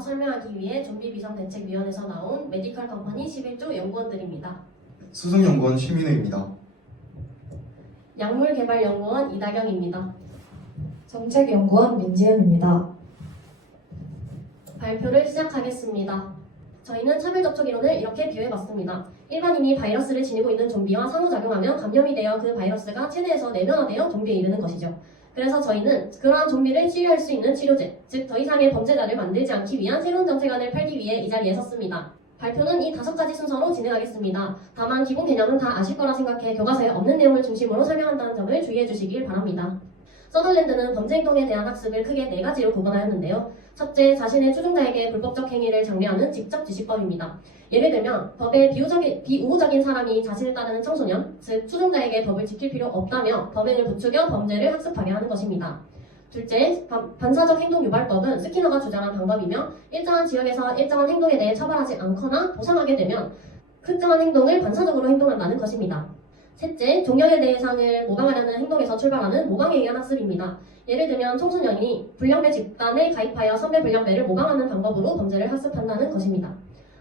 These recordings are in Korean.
설명하기 위해 좀비비상대책위원회에서 나온 메디컬 컴퍼니 11조 연구원들입니다. 수석연구원 최민우입니다. 약물개발연구원 이다경입니다. 정책연구원 민지은입니다. 발표를 시작하겠습니다. 저희는 차별접촉 이론을 이렇게 비유해봤습니다. 일반인이 바이러스를 지니고 있는 좀비와 상호작용하며 감염이 되어 그 바이러스가 체내에서 내변화되어 좀비에 이르는 것이죠. 그래서 저희는 그러한 좀비를 치유할 수 있는 치료제, 즉 더 이상의 범죄자를 만들지 않기 위한 새로운 정책안을 펴기 위해 이 자리에 섰습니다. 발표는 이 5가지 순서로 진행하겠습니다. 다만 기본 개념은 다 아실 거라 생각해 교과서에 없는 내용을 중심으로 설명한다는 점을 주의해 주시길 바랍니다. 서덜랜드는 범죄 행동에 대한 학습을 크게 4가지로 구분하였는데요. 첫째, 자신의 추종자에게 불법적 행위를 장려하는 직접 지시법입니다. 예를 들면 법에 비우호적인 사람이 자신을 따르는 청소년, 즉 추종자에게 법을 지킬 필요 없다며 범행을 부추겨 범죄를 학습하게 하는 것입니다. 둘째, 반사적 행동 유발법은 스키너가 주장한 방법이며 일정한 지역에서 일정한 행동에 대해 처벌하지 않거나 보상하게 되면 특정한 행동을 반사적으로 행동한다는 것입니다. 셋째, 종교의 대상을 모방하려는 행동에서 출발하는 모방에 의한 학습입니다. 예를 들면 청소년이 불량배 집단에 가입하여 선배 불량배를 모방하는 방법으로 범죄를 학습한다는 것입니다.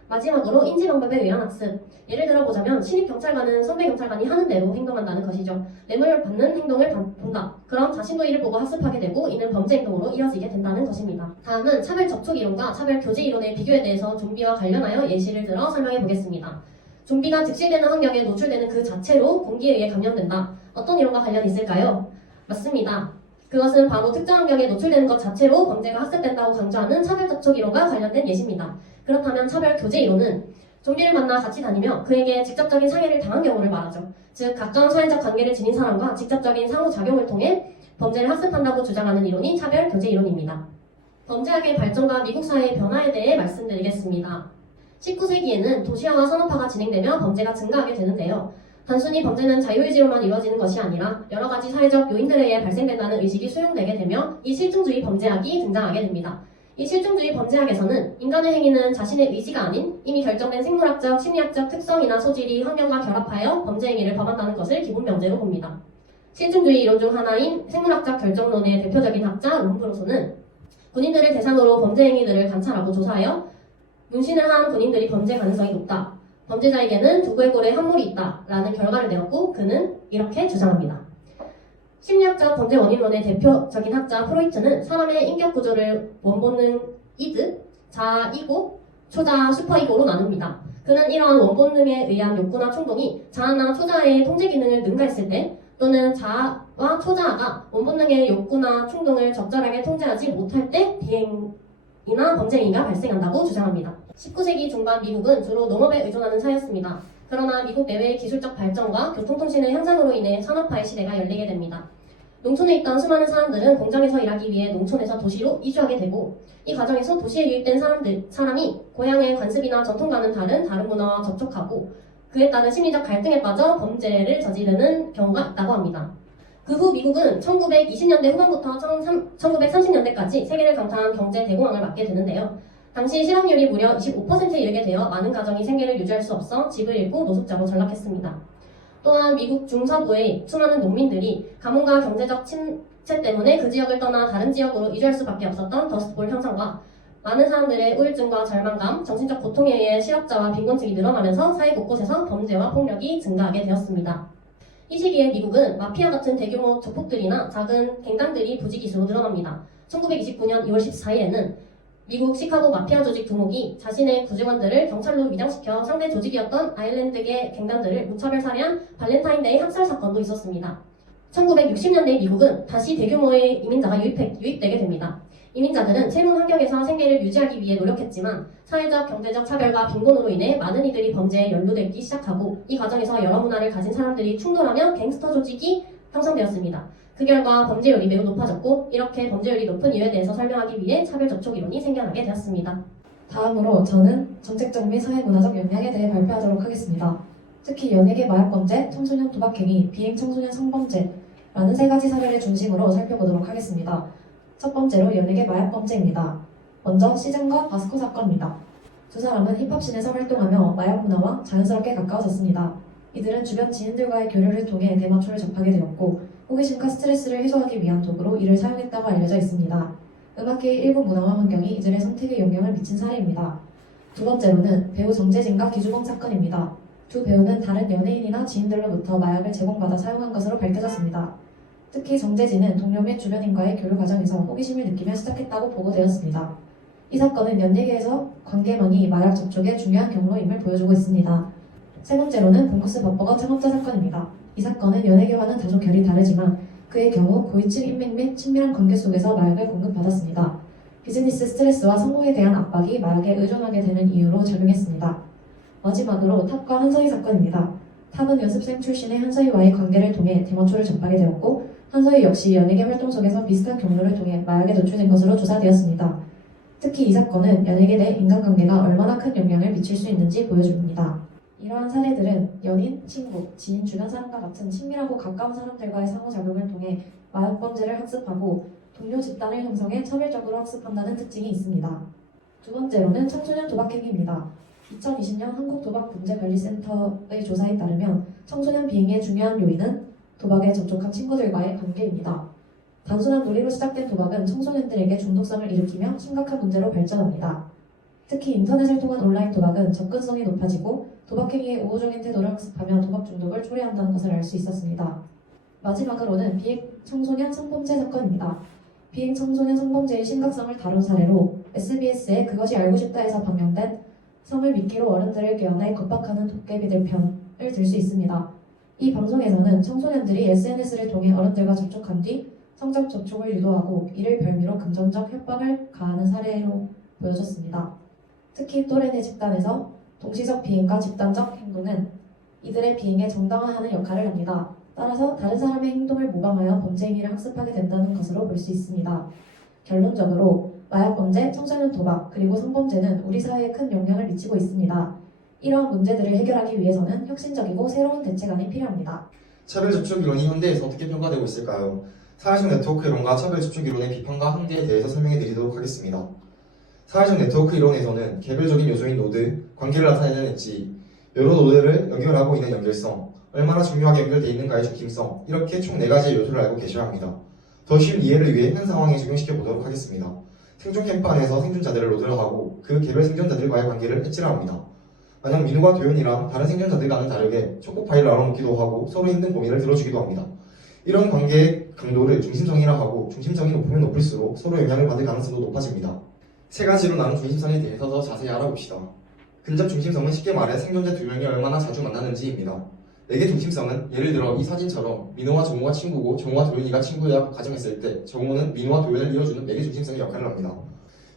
마지막으로 인지 방법에 의한 학습. 예를 들어보자면 신입 경찰관은 선배 경찰관이 하는 대로 행동한다는 것이죠. 뇌물을 받는 행동을 본다. 그럼 자신도 이를 보고 학습하게 되고 이는 범죄 행동으로 이어지게 된다는 것입니다. 다음은 차별 접촉 이론과 차별 교제 이론의 비교에 대해서 좀비와 관련하여 예시를 들어 설명해 보겠습니다. 좀비가 득실되는 환경에 노출되는 그 자체로 공기에 의해 감염된다. 어떤 이론과 관련이 있을까요? 맞습니다. 그것은 바로 특정 환경에 노출되는 것 자체로 범죄가 학습된다고 강조하는 차별 접촉 이론과 관련된 예시입니다. 그렇다면 차별 교제 이론은 좀비를 만나 같이 다니며 그에게 직접적인 상해를 당한 경우를 말하죠. 즉 가까운 사회적 관계를 지닌 사람과 직접적인 상호작용을 통해 범죄를 학습한다고 주장하는 이론이 차별 교제 이론입니다. 범죄학의 발전과 미국 사회의 변화에 대해 말씀드리겠습니다. 19세기에는 도시화와 산업화가 진행되며 범죄가 증가하게 되는데요. 단순히 범죄는 자유의지로만 이루어지는 것이 아니라 여러 가지 사회적 요인들에 의해 발생된다는 의식이 수용되게 되며 이 실증주의 범죄학이 등장하게 됩니다. 이 실증주의 범죄학에서는 인간의 행위는 자신의 의지가 아닌 이미 결정된 생물학적, 심리학적 특성이나 소질이 환경과 결합하여 범죄 행위를 범한다는 것을 기본 명제로 봅니다. 실증주의 이론 중 하나인 생물학적 결정론의 대표적인 학자 롬브로소는 군인들을 대상으로 범죄 행위들을 관찰하고 조사하여 문신을 한 군인들이 범죄 가능성이 높다. 범죄자에게는 두개골에 함몰이 있다. 라는 결과를 내었고 그는 이렇게 주장합니다. 심리학적 범죄 원인론의 대표적인 학자 프로이트는 사람의 인격 구조를 원본능 이드, 자아 이고, 초자아 슈퍼이고로 나눕니다. 그는 이러한 원본능에 의한 욕구나 충동이 자아나 초자아의 통제 기능을 능가했을 때 또는 자아와 초자아가 원본능의 욕구나 충동을 적절하게 통제하지 못할 때 비행이나 범죄 행위가 발생한다고 주장합니다. 19세기 중반 미국은 주로 농업에 의존하는 사회였습니다. 그러나 미국 내외의 기술적 발전과 교통통신의 향상으로 인해 산업화의 시대가 열리게 됩니다. 농촌에 있던 수많은 사람들은 공장에서 일하기 위해 농촌에서 도시로 이주하게 되고 이 과정에서 도시에 유입된 사람이 고향의 관습이나 전통과는 다른 문화와 접촉하고 그에 따른 심리적 갈등에 빠져 범죄를 저지르는 경우가 있다고 합니다. 그 후 미국은 1920년대 후반부터 1930년대까지 세계를 강타한 경제 대공황을 맞게 되는데요. 당시 실업률이 무려 25%에 이르게 되어 많은 가정이 생계를 유지할 수 없어 집을 잃고 노숙자로 전락했습니다. 또한 미국 중서부의 수많은 농민들이 가뭄과 경제적 침체 때문에 그 지역을 떠나 다른 지역으로 이주할 수밖에 없었던 더스트볼 현상과 많은 사람들의 우울증과 절망감, 정신적 고통에 의해 실업자와 빈곤층이 늘어나면서 사회 곳곳에서 범죄와 폭력이 증가하게 되었습니다. 이 시기에 미국은 마피아 같은 대규모 조폭들이나 작은 갱단들이 부지기수로 늘어납니다. 1929년 2월 14일에는 미국 시카고 마피아 조직 두목이 자신의 구직원들을 경찰로 위장시켜 상대 조직이었던 아일랜드계 갱단들을 무차별 살해한 발렌타인데이 학살 사건도 있었습니다. 1960년대 미국은 다시 대규모의 이민자가 유입되게 됩니다. 이민자들은 새로운 환경에서 생계를 유지하기 위해 노력했지만 사회적, 경제적 차별과 빈곤으로 인해 많은 이들이 범죄에 연루되기 시작하고 이 과정에서 여러 문화를 가진 사람들이 충돌하며 갱스터 조직이 형성되었습니다. 그 결과 범죄율이 매우 높아졌고 이렇게 범죄율이 높은 이유에 대해서 설명하기 위해 차별접촉 이론이 생겨나게 되었습니다. 다음으로 저는 정책적 및 사회문화적 역량에 대해 발표하도록 하겠습니다. 특히 연예계 마약범죄, 청소년 도박행위, 비행 청소년 성범죄라는 3가지 사례를 중심으로 살펴보도록 하겠습니다. 첫 번째로 연예계 마약범죄입니다. 먼저 시즌과 바스코 사건입니다. 두 사람은 힙합씬에서 활동하며 마약 문화와 자연스럽게 가까워졌습니다. 이들은 주변 지인들과의 교류를 통해 대마초를 접하게 되었고 호기심과 스트레스를 해소하기 위한 도구로 이를 사용했다고 알려져 있습니다. 음악계의 일부 문화와 환경이 이들의 선택에 영향을 미친 사례입니다. 두 번째로는 배우 정재진과 기주봉 사건입니다. 두 배우는 다른 연예인이나 지인들로부터 마약을 제공받아 사용한 것으로 밝혀졌습니다. 특히 정재진은 동료 및 주변인과의 교류 과정에서 호기심을 느끼며 시작했다고 보고되었습니다. 이 사건은 연예계에서 관계망이 마약 접촉의 중요한 경로임을 보여주고 있습니다. 세 번째로는 봉쿠스 버버거 창업자 사건입니다. 이 사건은 연예계와는 다소 결이 다르지만 그의 경우 고위층 인맥 및 친밀한 관계 속에서 마약을 공급받았습니다. 비즈니스 스트레스와 성공에 대한 압박이 마약에 의존하게 되는 이유로 작용했습니다. 마지막으로 탑과 한서희 사건입니다. 탑은 연습생 출신의 한서희와의 관계를 통해 대머초를 접하게 되었고 한서희 역시 연예계 활동 속에서 비슷한 경로를 통해 마약에 노출된 것으로 조사되었습니다. 특히 이 사건은 연예계 내 인간관계가 얼마나 큰 영향을 미칠 수 있는지 보여줍니다. 이러한 사례들은 연인, 친구, 지인, 주변 사람과 같은 친밀하고 가까운 사람들과의 상호작용을 통해 마약범죄를 학습하고 동료 집단을 형성해 차별적으로 학습한다는 특징이 있습니다. 두 번째로는 청소년 도박행위입니다. 2020년 한국도박문제관리센터의 조사에 따르면 청소년 비행의 중요한 요인은 도박에 접촉한 친구들과의 관계입니다. 단순한 놀이로 시작된 도박은 청소년들에게 중독성을 일으키며 심각한 문제로 발전합니다. 특히 인터넷을 통한 온라인 도박은 접근성이 높아지고 도박행위의 우호적인 태도를 학습하며 도박 중독을 초래한다는 것을 알 수 있었습니다. 마지막으로는 비행 청소년 성범죄 사건입니다. 비행 청소년 성범죄의 심각성을 다룬 사례로 SBS의 그것이 알고 싶다에서 방영된 성을 미끼로 어른들을 깨어내 겁박하는 도깨비들 편을 들 수 있습니다. 이 방송에서는 청소년들이 SNS를 통해 어른들과 접촉한 뒤 성적 접촉을 유도하고 이를 별미로 금전적 협박을 가하는 사례로 보여졌습니다. 특히 또래 내 집단에서 동시적 비행과 집단적 행동은 이들의 비행에 정당화하는 역할을 합니다. 따라서 다른 사람의 행동을 모방하여 범죄 행위를 학습하게 된다는 것으로 볼 수 있습니다. 결론적으로 마약범죄, 청소년 도박, 그리고 성범죄는 우리 사회에 큰 영향을 미치고 있습니다. 이러한 문제들을 해결하기 위해서는 혁신적이고 새로운 대책안이 필요합니다. 차별 접촉 이론이 현대에서 어떻게 평가되고 있을까요? 사회적 네트워크 이론과 차별 접촉 이론의 비판과 한계에 대해서 설명해 드리도록 하겠습니다. 사회적 네트워크 이론에서는 개별적인 요소인 노드, 관계를 나타내는 엣지, 여러 노드를 연결하고 있는 연결성, 얼마나 중요하게 연결되어 있는가의 중심성, 이렇게 총 4가지의 요소를 알고 계셔야 합니다. 더 쉬운 이해를 위해 현 상황에 적용시켜 보도록 하겠습니다. 생존 캠프 안에서 생존자들을 노드라 하고 그 개별 생존자들과의 관계를 엣지라 합니다. 만약 민우와 도윤이랑 다른 생존자들과는 다르게 초코파이를 나눠먹기도 하고 서로 힘든 고민을 들어주기도 합니다. 이런 관계의 강도를 중심성이라 하고 중심성이 높으면 높을수록 서로 영향을 받을 가능성도 높아집니다. 3가지로 나눈 중심성에 대해서 더 자세히 알아봅시다. 근접 중심성은 쉽게 말해 생존자 2명이 얼마나 자주 만나는지입니다. 내게 중심성은 예를 들어 이 사진처럼 민호와 정우가 친구고 정우와 도윤이가 친구야 가정했을 때 정우는 민호와 도윤을 이어주는 매개 중심성의 역할을 합니다.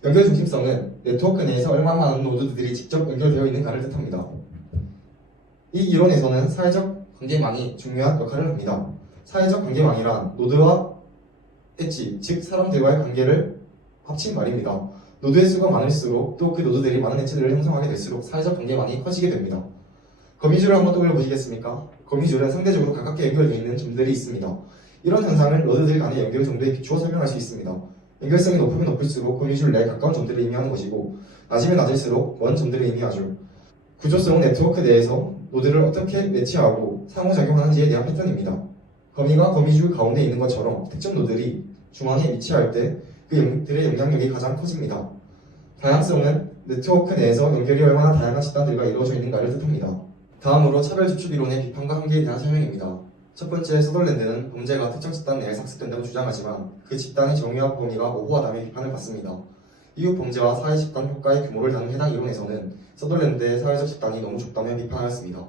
연결 중심성은 네트워크 내에서 얼마나 많은 노드들이 직접 연결되어 있는가를 뜻합니다. 이 이론에서는 사회적 관계망이 중요한 역할을 합니다. 사회적 관계망이란 노드와 엣지, 즉 사람들과의 관계를 합친 말입니다. 노드의 수가 많을수록 또 그 노드들이 많은 엣지들을 형성하게 될수록 사회적 관계망이 커지게 됩니다. 거미줄을 한번 떠올려 보시겠습니까? 거미줄은 상대적으로 가깝게 연결되어 있는 점들이 있습니다. 이런 현상을 노드들 간의 연결 정도에 비추어 설명할 수 있습니다. 연결성이 높으면 높을수록 거미줄 내에 가까운 점들을 의미하는 것이고 낮으면 낮을수록 먼 점들을 의미하죠. 구조성은 네트워크 내에서 노드를 어떻게 매치하고 상호작용하는지에 대한 패턴입니다. 거미가 거미줄 가운데 있는 것처럼 특정 노드들이 중앙에 위치할 때 그들의 영향력이 가장 커집니다. 다양성은 네트워크 내에서 연결이 얼마나 다양한 집단들과 이루어져 있는가를 뜻합니다. 다음으로 차별 접촉 이론의 비판과 한계에 대한 설명입니다. 첫 번째, 서덜랜드는 범죄가 특정 집단 내에서 학습된다고 주장하지만 그 집단의 정의와 범위가 모호하다며 비판을 받습니다. 이후 범죄와 사회 집단 효과의 규모를 다룬 해당 이론에서는 서덜랜드의 사회적 집단이 너무 좁다며 비판하였습니다.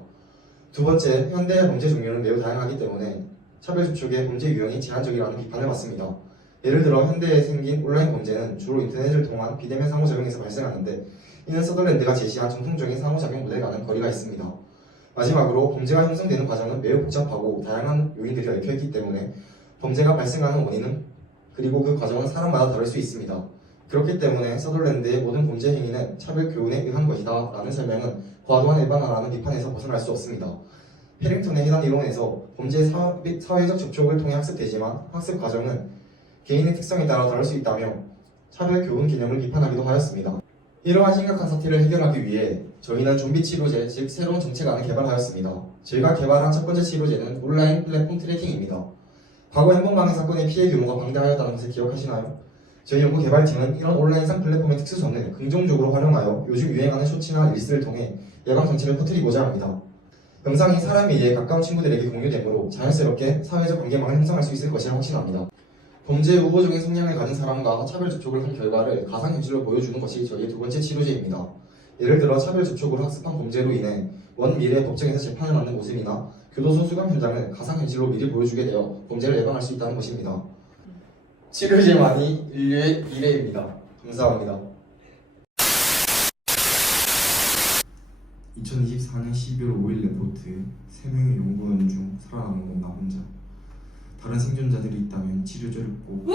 두 번째, 현대의 범죄 종류는 매우 다양하기 때문에 차별 접촉의 범죄 유형이 제한적이라는 비판을 받습니다. 예를 들어 현대에 생긴 온라인 범죄는 주로 인터넷을 통한 비대면 상호작용에서 발생하는데 이는 서덜랜드가 제시한 정통적인 상호작용 모델과는 거리가 있습니다. 마지막으로 범죄가 형성되는 과정은 매우 복잡하고 다양한 요인들이 얽혀있기 때문에 범죄가 발생하는 원인은 그리고 그 과정은 사람마다 다를 수 있습니다. 그렇기 때문에 서덜랜드의 모든 범죄 행위는 차별 교훈에 의한 것이다 라는 설명은 과도한 일반화라는 비판에서 벗어날 수 없습니다. 페링턴의 해당 이론에서 범죄의 사회적 접촉을 통해 학습되지만 학습 과정은 개인의 특성에 따라 다를 수 있다며 차별 교훈 개념을 비판하기도 하였습니다. 이러한 심각한 사태를 해결하기 위해 저희는 좀비 치료제, 즉 새로운 정책안을 개발하였습니다. 저희가 개발한 첫 번째 치료제는 온라인 플랫폼 트래킹입니다. 과거 행복망해 사건의 피해 규모가 방대하였다는 것을 기억하시나요? 저희 연구개발팀은 이런 온라인상 플랫폼의 특수성을 긍정적으로 활용하여 요즘 유행하는 쇼츠나 릴스를 통해 예방 정책을 퍼뜨리고자 합니다. 영상이 사람에 의해 가까운 친구들에게 공유되므로 자연스럽게 사회적 관계망을 형성할 수 있을 것이라 확신합니다. 범죄에 우호적인 성향을 가진 사람과 차별 접촉을 한 결과를 가상현실로 보여주는 것이 저희의 두 번째 치료제입니다. 예를 들어 차별 접촉으로 학습한 범죄로 인해 먼 미래 법정에서 재판을 받는 모습이나 교도소 수감 현장을 가상현실로 미리 보여주게 되어 범죄를 예방할 수 있다는 것입니다. 치료제만이 인류의 미래입니다. 감사합니다. 2024년 12월 5일 레포트 3명의 연구원 중 살아남은 건 나 혼자. 다른 생존자들이 있다면 치료제를 꼭